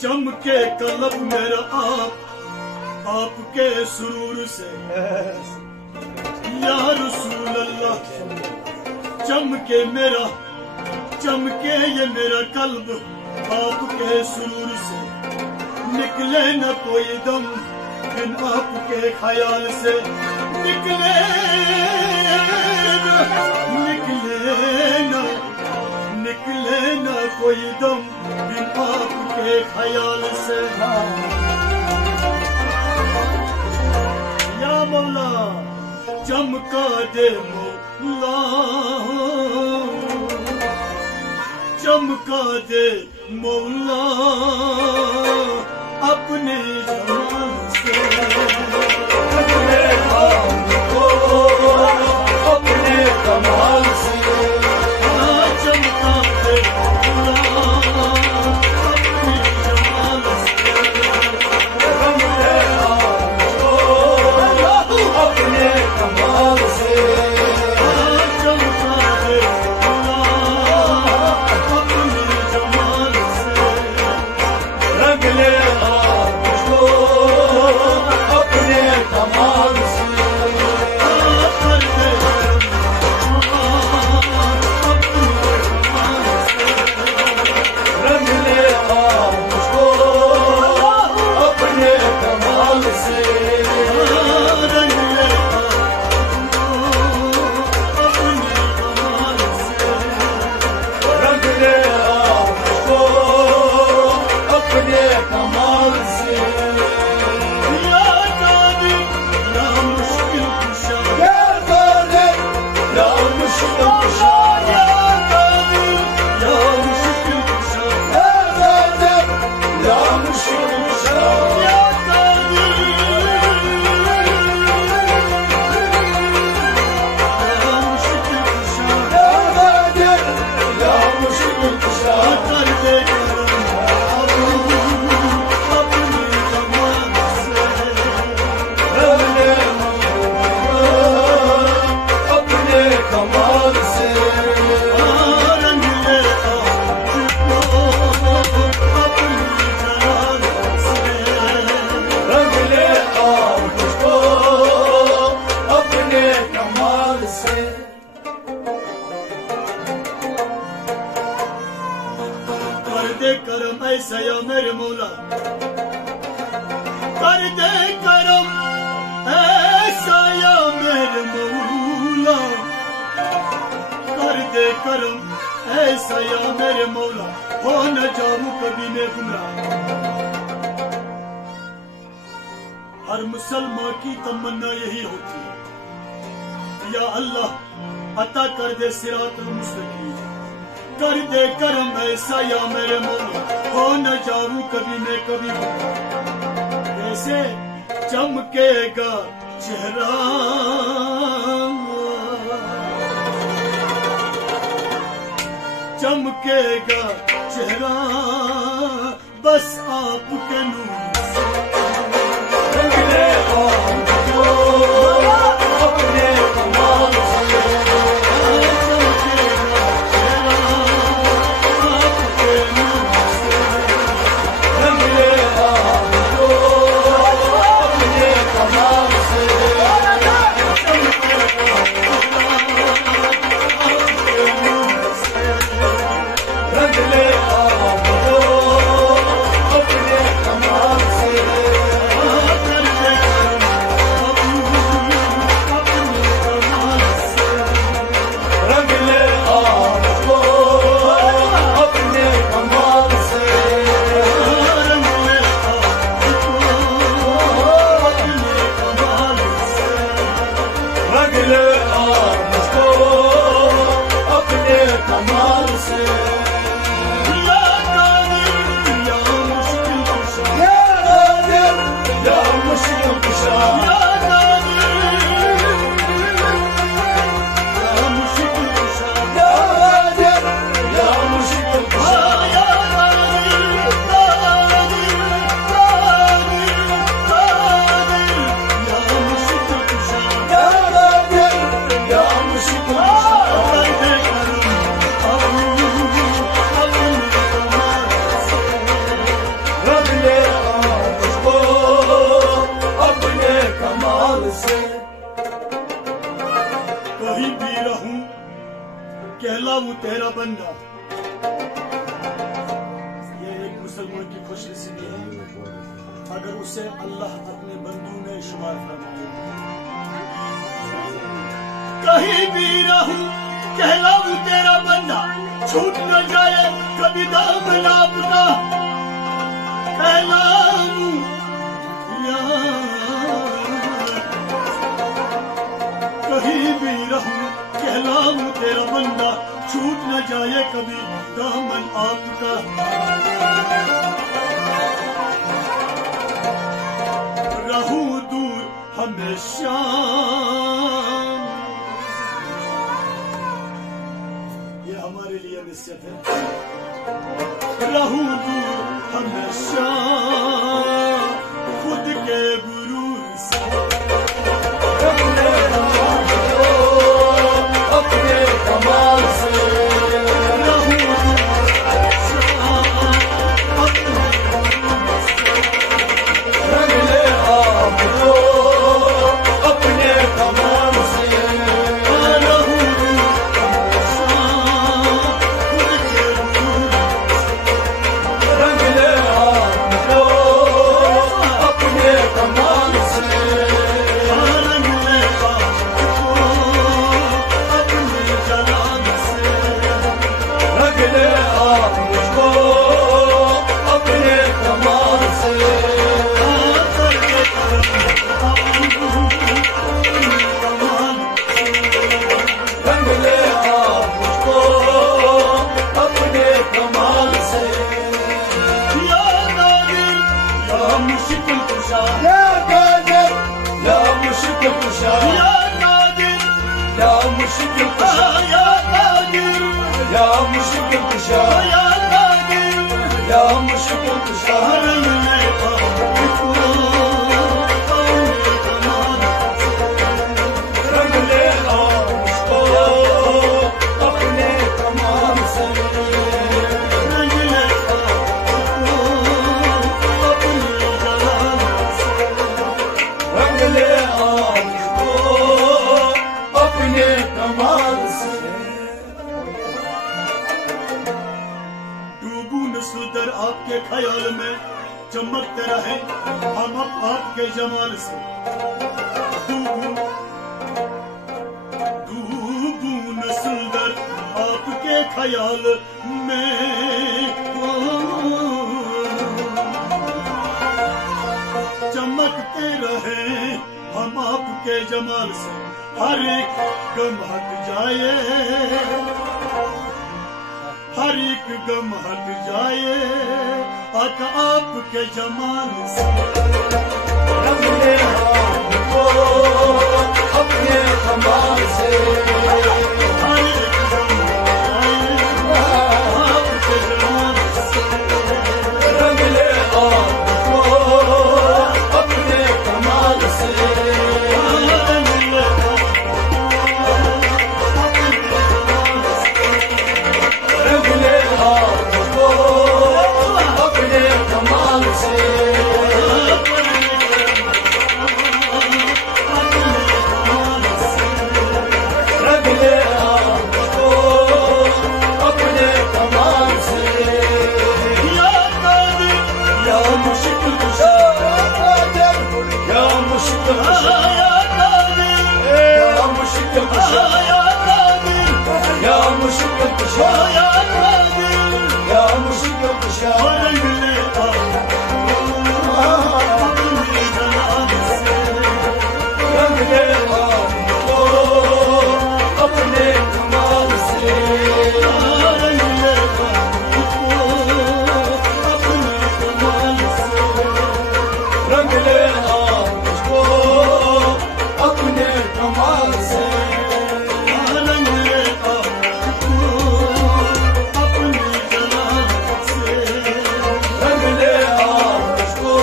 चमके कलब मेरा आपके सुरूर से या रसूल अल्लाह। चमके ये मेरा कल्ब आपके सुरूर से। निकले न कोई दम बिन आपके ख्याल से। निकले न कोई दम बिन आपके ख्याल से। या मौला चमका दे मौला, चमका दे मौला अपने जमाल से। अपने कमाल से चमका दे मौला अपने जमाल से। अपने कमाल से चमका दे अपने जमाल से। रंग ले मुझको अपने कमाल से। कर दे रंग ले मुझको अपने कमाल से। करम ऐसा या मेरे मौला, कर दे करम ऐसा या मेरे मौला। कर दे करम ऐसा या मेरे मौला, हो न जाऊं कभी मैं गुमराह। हर मुसलमान की तमन्ना यही होती है, या अल्लाह अता कर दे सिरातुल मुस्तकीम। कर दे करम ऐसा या मेरे मौला, हो न जाऊं कभी मैं कभी कैसे चमकेगा चेहरा। चमकेगा चेहरा बस आपके नूर से। अपने कमाल से कहलाऊं तेरा बंदा। ये एक मुसलमान की खुशनसीबी है अगर उसे अल्लाह अपने बंदों में शुमार फरमाए। कहीं भी रहूं कहलाऊं तेरा बंदा, छूट न जाए कभी दामन आपका। कहलाऊं कहीं भी रहूं कहलाऊं तेरा बंदा, छूट न जाए कभी दामन आपका। रहूं दूर हमेशा, ये हमारे लिए नसीहत है। रहूं दूर हमेशा खुद के गुरूर से, अपने कमाल से। रहूं दूर अपने रंग ले आपको अपने कमाल से। रहूं दूर खुद के गुरूर से, रंग ले आपको अपने कमाल से। रंग ले आपको अपने जलाल से, रंग ले आपको अपने कमाल से। रंग ले आपको अपने कमाल से। या नादिर या मुश्किल कुशा, या कादिर या मुश्किल कुशा, या नादिर या मुश्किल कुशा, या कादिर या मुश्किल कुशा, या कादिर या मुश्किल कुशा। रंग ले आपको अपने कमाल से, रंग ले आपको अपने कमाल से। रंग ले आपको अपने जलाल से, रंग ले आपको अपने कमाल से। डूबू नस्ल दर आपके ख्याल में चमकते रहे हम अब आपके जमाल से। डूबू नस्ल दर आपके ख्याल में चमकते रहे हम आपके जमाल से। हर एक गम हट जाए, हर एक गम हट जाए आका आपके जमाल से। रंग ले आपको अपने कमाल से। हर एक गम हट जाए आपके जमाल से। रंग ले आपको अपने कमाल से। रंग ले रंग ले आपको अपने कमाल से। रंग ले आपको अपने कमाल से। या कादिर या मुश्किल कुशा, या मुश्किल कुशा, या कादिर या मुश्किल कुशा, या कादिर या मुश्किल कुशा, या कादिर या मुश्किल कुशा। रंग ले अपने जलाल से, रंग ले आपको अपने कमाल से। रंग ले आपको अपने कमाल से। रंग ले आपको अपने कमाल से। रंग ले आपको अपने जलाल से। रंग ले आपको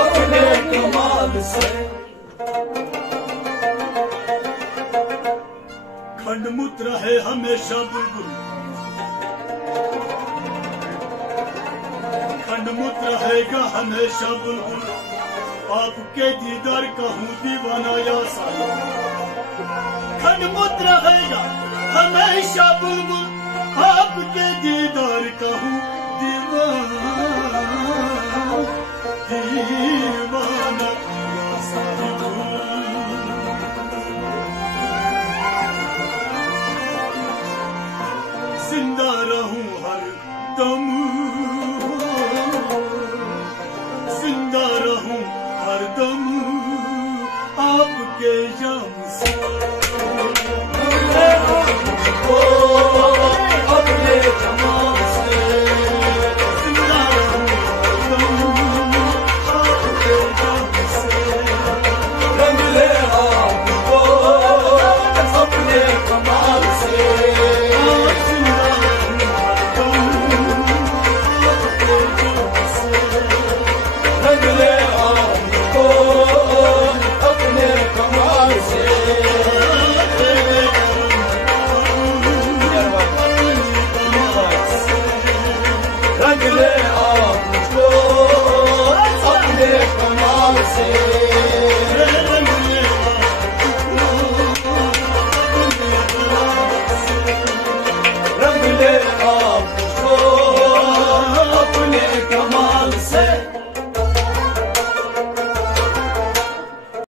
अपने कमाल से। खंडमुत रहे हमेशा बुलबुल, खंडमुत रहेगा हमेशा बुलबुल। आपके दीदार का हूँ दीवाना या साया। खंडमुत रहेगा हमेशा हमेशा बुलबुल आपके दीदार का हूँ दीवाना दीवाना या साहिबुल। जिंदा रहूं हर दम, जिंदा रहूं हर दम आपके जाम से।